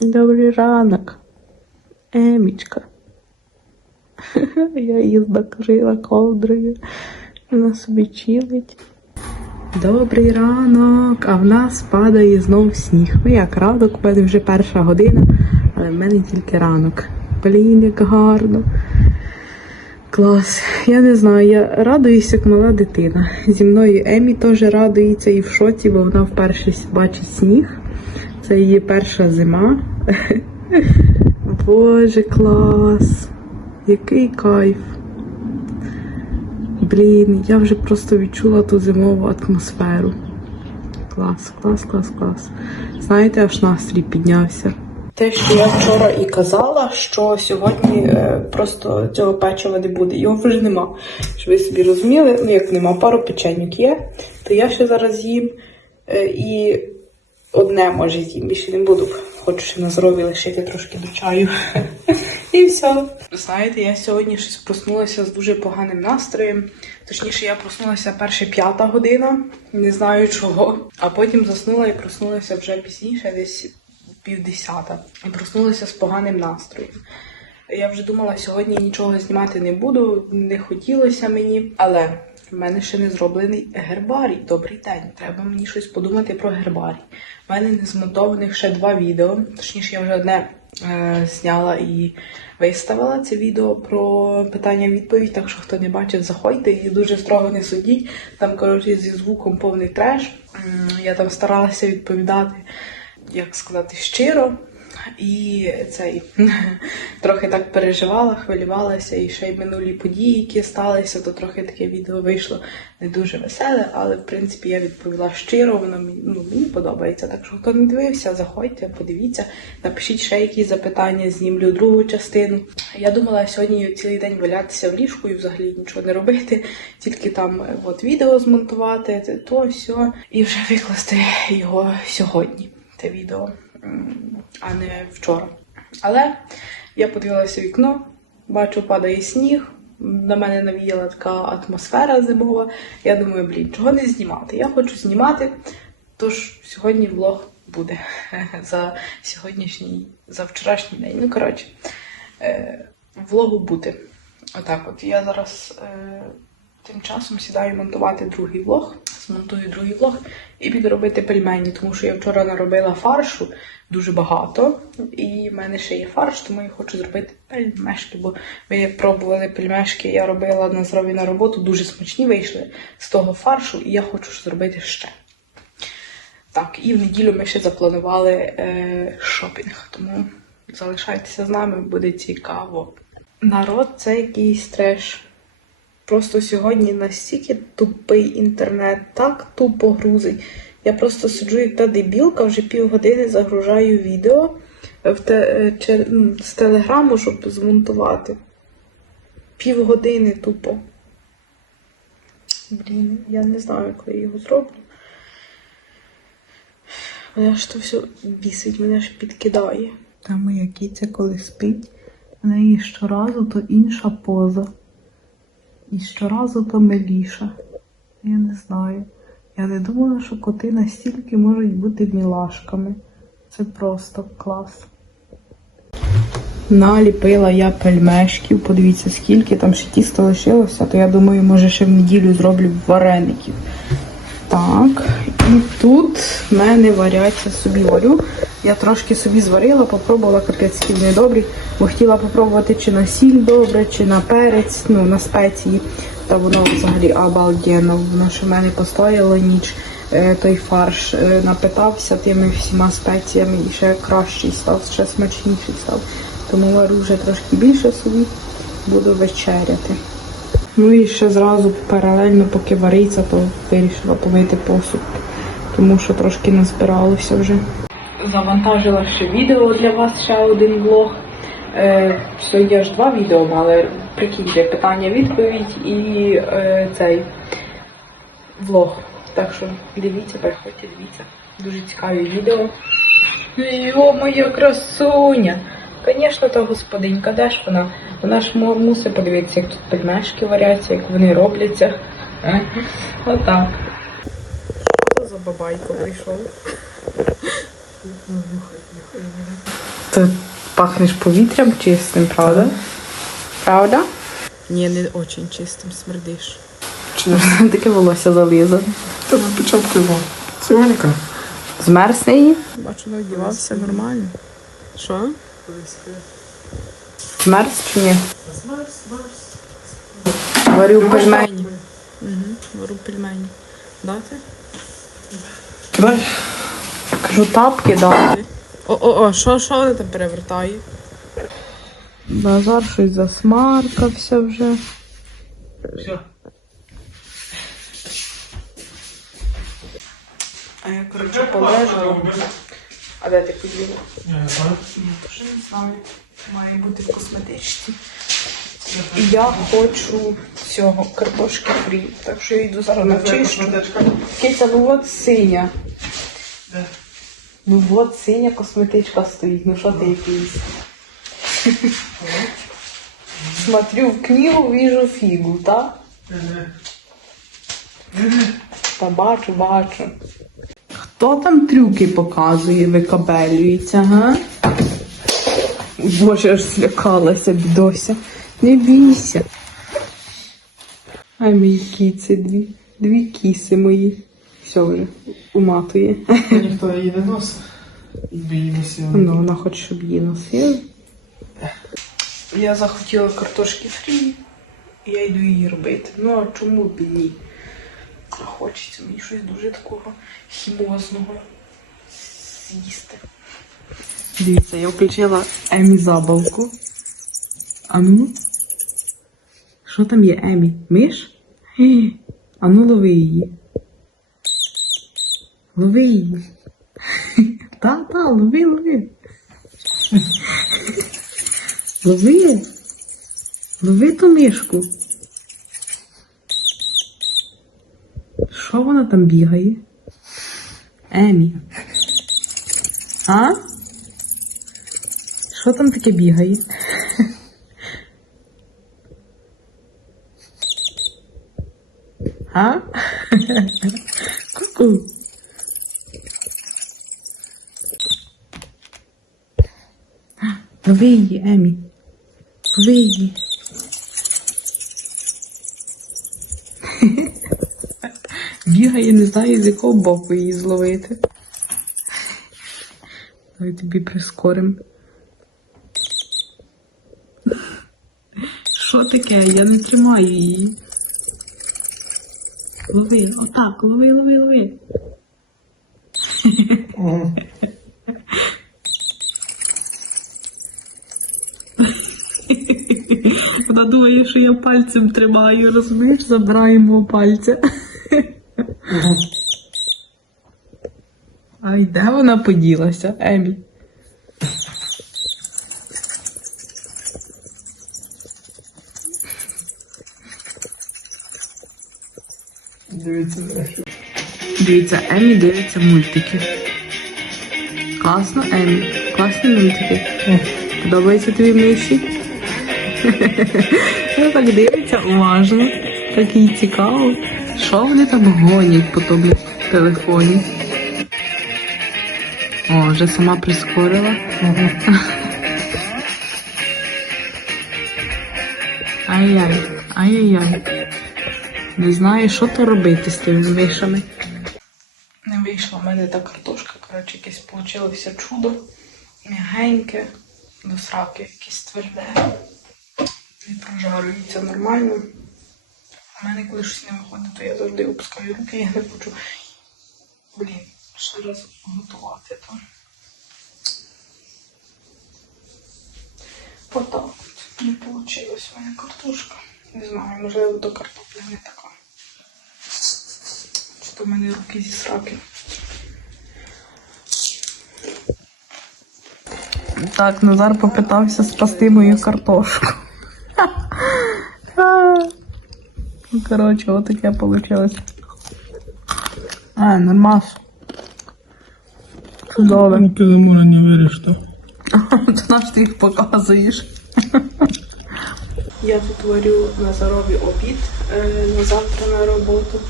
Добрий ранок. Емічка. Я її закрила ковдрою. Вона собі чилить. Добрий ранок, а в нас падає знов сніг. Ну як ранок, у мене вже перша година, але в мене тільки ранок. Блін, як гарно. Клас. Я не знаю, я радуюся, як мала дитина. Зі мною Емі теж радується і в шоці, бо вона вперше бачить сніг. Це її перша зима. Боже, клас! Який кайф! Блін, я вже просто відчула ту зимову атмосферу. Клас, клас, клас, клас. Знаєте, аж настрій піднявся. Те, що я вчора і казала, що сьогодні е, просто цього печива не буде. Його вже нема. Щоб ви собі розуміли, ну як нема, пару печеньок є, то я ще зараз їм е, і одне може з'їм, більше не буду. Хочу ще на здоров'я лишити трошки до чаю. І все. Знаєте, я сьогодні щось проснулася з дуже поганим настроєм. Точніше, я проснулася перша п'ята година, не знаю чого. А потім заснула і проснулася вже пізніше, десь півдесята. І проснулася з поганим настроєм. Я вже думала, сьогодні нічого знімати не буду, не хотілося мені, але в мене ще не зроблений гербарій. Добрий день. Треба мені щось подумати про гербарій. У мене не змонтованих ще два відео. Точніше, я вже одне е, зняла і виставила це відео про питання-відповідь. Так що хто не бачив, заходьте і дуже строго не судіть. Там, коротше, зі звуком повний треш. Я там старалася відповідати, як сказати, щиро. І цей трохи так переживала, хвилювалася, і ще й минулі події, які сталися, то трохи таке відео вийшло не дуже веселе, але в принципі я відповіла щиро, воно ну, мені подобається. Так що хто не дивився, заходьте, подивіться, напишіть ще якісь запитання, знімлю другу частину. Я думала сьогодні цілий день валятися в ліжку і взагалі нічого не робити, тільки там е, от відео змонтувати, то все, і вже викласти його сьогодні. Те відео а не вчора. Але я подивилася в вікно, бачу, падає сніг. На мене навіяла така атмосфера зимова. Я думаю, блін, чого не знімати? Я хочу знімати. Тож сьогодні влог буде за сьогоднішній, за вчорашній день. Ну, коротше, е, влогу буде. Отак от. Я зараз е, тим часом сідаю монтувати другий влог. Змонтую другий влог і піду робити пельмені, тому що я вчора наробила фаршу дуже багато. І в мене ще є фарш, тому я хочу зробити пельмешки. Бо ми пробували пельмешки, я робила на здоров'я на роботу, дуже смачні вийшли з того фаршу, і я хочу зробити ще. Так, і в неділю ми ще запланували е, шопінг, тому залишайтеся з нами, буде цікаво. Народ це якийсь треш. Просто сьогодні настільки тупий інтернет, так тупо грузить. Я просто сиджу як та дебілка, вже півгодини загружаю відео в те, е, чер- з телеграму, щоб змонтувати. Півгодини тупо. Блін, я не знаю, коли я його зроблю. Мене ж то все бісить, мене ж підкидає. Та моя кіця, коли спить, в неї щоразу то інша поза. І щоразу то миліша. Я не знаю. Я не думала, що коти настільки можуть бути мілашками. Це просто клас. Наліпила я пельмешків. Подивіться, скільки там ще тісто лишилося, то я думаю, може ще в неділю зроблю вареників. Так, і тут в мене варяться собі варю. Я трошки собі зварила, попробувала капець які вони добрі, бо хотіла попробувати чи на сіль добре, чи на перець, ну на спеції. Та воно взагалі обалденно. Воно ще в мене постояло ніч. Е, Той фарш е, напитався тими всіма спеціями і ще кращий став, ще смачніший став. Тому варю вже трошки більше собі, буду вечеряти. Ну і ще зразу паралельно, поки вариться, то вирішила помити посуд, тому що трошки назбиралося вже. Завантажила ще відео для вас, ще один влог. Е, сьогодні аж два відео мали. Прикиньте, питання-відповідь і е, цей влог. Так що дивіться, переходьте, дивіться. Дуже цікаві відео. Йо, моя красуня! Звісно, та господинька, де ж вона? Вона ж мусить подивитися, як тут пельмешки варяться, як вони робляться. Отак. Бабайко прийшов? Ти пахнеш повітрям чистим, правда? Правда? Ні, не дуже чистим, смердиш. Чи не? Таке волосся залізане. Та спочатку його. Сьогодніка. Змерз її? Бачу, одягався нормально. Що? Змерз чи ні? Варю пельмені. Угу, варю пельмені. Дати? Кидай. Кажу, тапки дати. О-о-о, що, що вони там перевертає? Базар щось засмаркався вже. Все. А я, коротше, полежала. А де ти поділа? Я не знаю. Вже не знаю. Має бути в косметичці. І я хочу цього картошки фрі. Так що я йду зараз на чищу. Киця, ну от синя. Де? Ну от синя косметичка стоїть. Ну що ти якийсь? Смотрю в книгу, вижу фігу, так? Та бачу, бачу. Хто там трюки показує, викабелюється, га? Боже, аж злякалася, бідося. Не бійся. Ай, мої кіці, дві. Дві кіси мої. Все вже уматує. Ніхто її не носить. Ну, вона хоче, щоб її носили. Я захотіла картошки фрі, і я йду її робити. Ну, а чому б ні? Хочеться мені щось дуже такого хімозного з'їсти. Дивіться, я включила Емі забавку. А ну? Що там є Емі? Миш? А ну лови її. Лови її. Та, та, лови, лови. Лови. Лови ту мишку. Що вона там бігає? Емі. А? Що там таке бігає? А? Ку-ку. Її, Емі. Лови її. Бігає, не знає, з якого боку її зловити. Давай тобі прискорим. Що таке? Я не тримаю її. Лови, отак, лови, лови, лови. Ага. Вона думає, що я пальцем тримаю, розумієш, забираємо пальця. Ага. Ай, де вона поділася, Емі? Дивіться, нафіг. Дивіться, Емі дивиться мультики. Класно, Емі. Класні мультики. Подобається тобі миші? Вона так дивиться уважно. Так їй цікаво. Що вони там гонять по тому телефоні? О, вже сама прискорила. Ай-яй, ай-яй-яй. Не знаю, що то робити з тими мишами. Не вийшла в мене та картошка, коротше, якесь получилося чудо. М'ягеньке, до сраки якесь тверде. Не прожарюється нормально. У мене коли щось не виходить, то я завжди опускаю руки, я не хочу. Блін, ще раз готувати то. Отак от. Не вийшло в мене картошка. Не знаю, можливо, до картоплі не така. Чи то в мене руки зі сраки. Так, Назар попитався спасти мою картошку. Ну, Коротше, от таке вийшло. А, нормас. Чудово. Ну, ти замора не віриш, то. Ти наш ти їх показуєш. Я тут варю Назарові обід е, на завтра на роботу.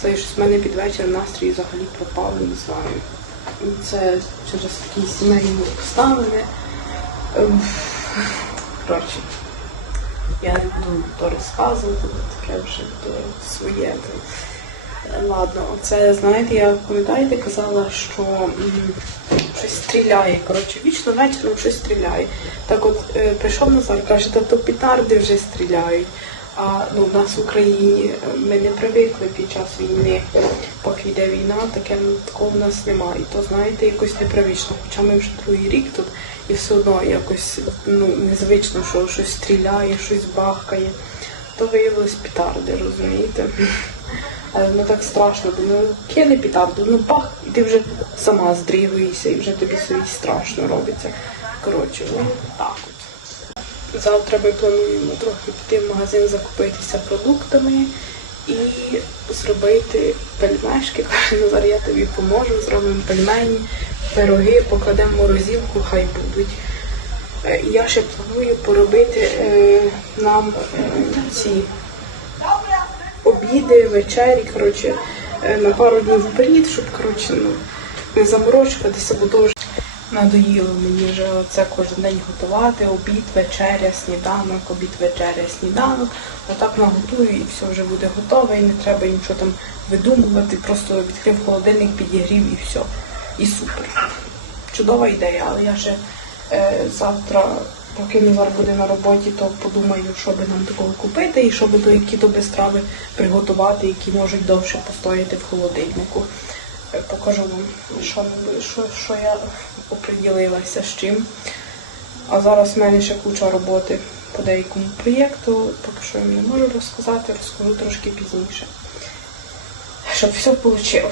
Це щось в мене під вечір настрій взагалі пропав, не знаю. Це через такі сімейні обставини. Ем, Коротше, я не буду то розказувати, таке вже буде своє. то Е, Ладно, це знаєте, я пам'ятаєте, казала, що щось стріляє. Коротше, вічно вечором щось стріляє. Так от е, прийшов Назар, каже, та то петарди вже стріляють. А ну, в нас в Україні е, ми не привикли під час війни, поки йде війна, таке ну, такого в нас немає. І то знаєте, якось непривично. Хоча ми вже другий рік тут, і все одно якось ну, незвично, що щось стріляє, щось бахкає. То виявилось петарди, розумієте? Але ну так страшно, бо ну кине петарду, ну бах, ти вже сама здригуєшся, і вже тобі собі страшно робиться. Коротше, ну так от. Завтра ми плануємо трохи піти в магазин закупитися продуктами і зробити пельмешки. Каже, Назар, я тобі поможу, зробимо пельмені, пироги, покладемо морозилку, хай будуть. Е, Я ще планую поробити е, нам ці обіди, вечері, коротше, на пару днів вперед, щоб коротше, ну, не заморочуватися, бо вже надоїло мені вже це кожен день готувати, обід, вечеря, сніданок, обід, вечеря, сніданок. Отак наготую і все вже буде готове, і не треба нічого там видумувати, просто відкрив холодильник, підігрів і все. І супер. Чудова ідея, але я ще е, завтра, поки Назар буде на роботі, то подумаю, що би нам такого купити і що би то які би страви приготувати, які можуть довше постояти в холодильнику. Е, Покажу вам, що, що, що я оприділилася з чим. А зараз в мене ще куча роботи по деякому проєкту, поки що я не можу розказати, розкажу трошки пізніше. Щоб все вийшло.